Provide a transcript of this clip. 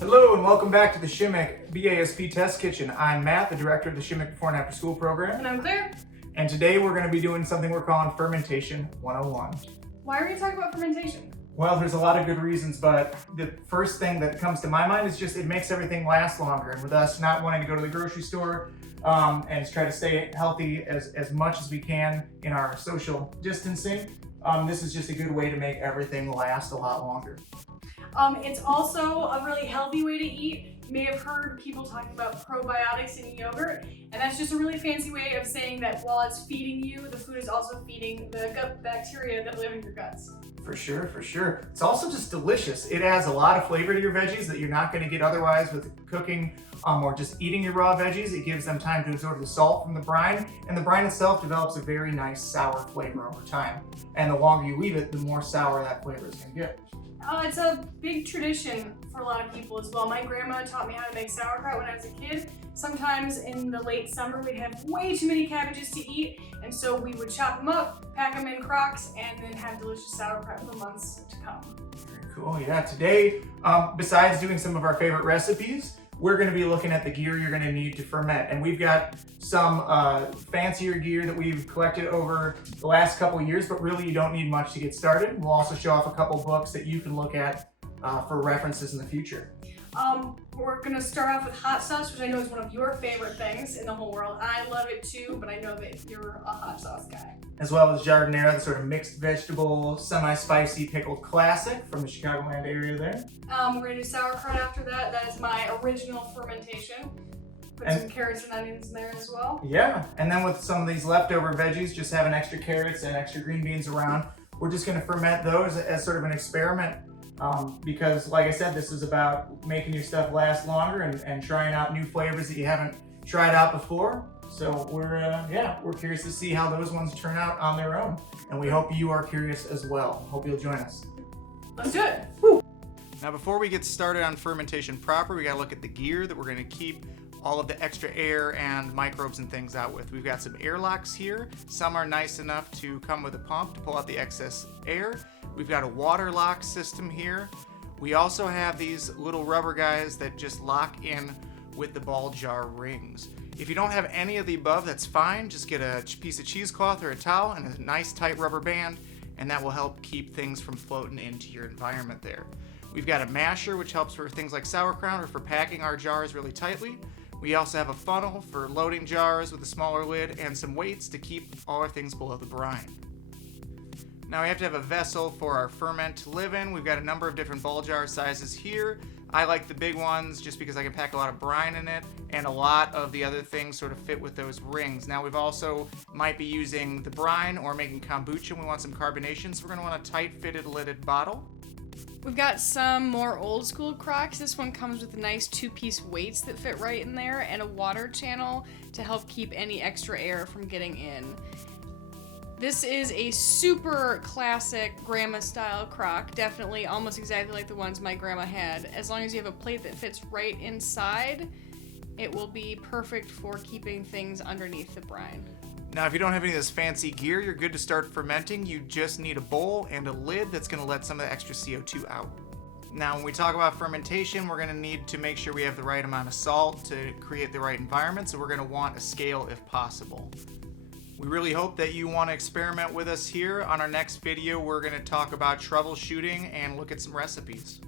Hello and welcome back to the Shimmick BASP Test Kitchen. I'm Matt, the director of the Shimmick Before and After School program. And I'm Claire. And today we're going to be doing something we're calling Fermentation 101. Why are we talking about fermentation? Well, there's a lot of good reasons, but the first thing that comes to my mind is just it makes everything last longer. And with us not wanting to go to the grocery store and try to stay healthy as much as we can in our social distancing, this is just a good way to make everything last a lot longer. It's also a really healthy way to eat. You may have heard people talking about probiotics in yogurt, and that's just a really fancy way of saying that while it's feeding you, the food is also feeding the gut bacteria that live in your guts. For sure, for sure. It's also just delicious. It adds a lot of flavor to your veggies that you're not going to get otherwise with cooking or just eating your raw veggies. It gives them time to absorb the salt from the brine, and the brine itself develops a very nice sour flavor over time. And the longer you leave it, the more sour that flavor is going to get. It's a big tradition for a lot of people as well. My grandma taught me how to make sauerkraut when I was a kid. Sometimes in the late summer, we'd have way too many cabbages to eat, and so we would chop them up, pack them in crocks, and then have delicious sauerkraut for months to come. Very cool. Yeah, today, besides doing some of our favorite recipes, we're going to be looking at the gear you're going to need to ferment. And we've got some fancier gear that we've collected over the last couple years, but really you don't need much to get started. We'll also show off a couple books that you can look at for references in the future. We're going to start off with hot sauce, which I know is one of your favorite things in the whole world. I love it too, but I know that you're a hot sauce guy. As well as jardinera, the sort of mixed vegetable, semi-spicy pickled classic from the Chicagoland area there. We're going to do sauerkraut after that. That is my original fermentation. Put some carrots and onions in there as well. Yeah, and then with some of these leftover veggies, just having extra carrots and extra green beans around, we're just going to ferment those as sort of an experiment. Because like I said, this is about making your stuff last longer and trying out new flavors that you haven't tried out before. So we're curious to see how those ones turn out on their own. And we hope you are curious as well. Hope you'll join us. Let's do it. Woo. Now before we get started on fermentation proper, we gotta look at the gear that we're gonna keep all of the extra air and microbes and things out with. We've got some airlocks here. Some are nice enough to come with a pump to pull out the excess air. We've got a water lock system here. We also have these little rubber guys that just lock in with the ball jar rings. If you don't have any of the above, that's fine. Just get a piece of cheesecloth or a towel and a nice tight rubber band, and that will help keep things from floating into your environment there. We've got a masher, which helps for things like sauerkraut or for packing our jars really tightly. We also have a funnel for loading jars with a smaller lid and some weights to keep all our things below the brine. Now we have to have a vessel for our ferment to live in. We've got a number of different ball jar sizes here. I like the big ones just because I can pack a lot of brine in it, and a lot of the other things sort of fit with those rings. Now we've also might be using the brine or making kombucha and we want some carbonation, so we're going to want a tight fitted lidded bottle. We've got some more old school crocks. This one comes with nice two-piece weights that fit right in there and a water channel to help keep any extra air from getting in. This is a super classic grandma style crock, definitely almost exactly like the ones my grandma had. As long as you have a plate that fits right inside, it will be perfect for keeping things underneath the brine. Now if you don't have any of this fancy gear, you're good to start fermenting. You just need a bowl and a lid that's going to let some of the extra CO2 out. Now when we talk about fermentation, we're going to need to make sure we have the right amount of salt to create the right environment, so we're going to want a scale if possible. We really hope that you want to experiment with us here. On our next video, we're going to talk about troubleshooting and look at some recipes.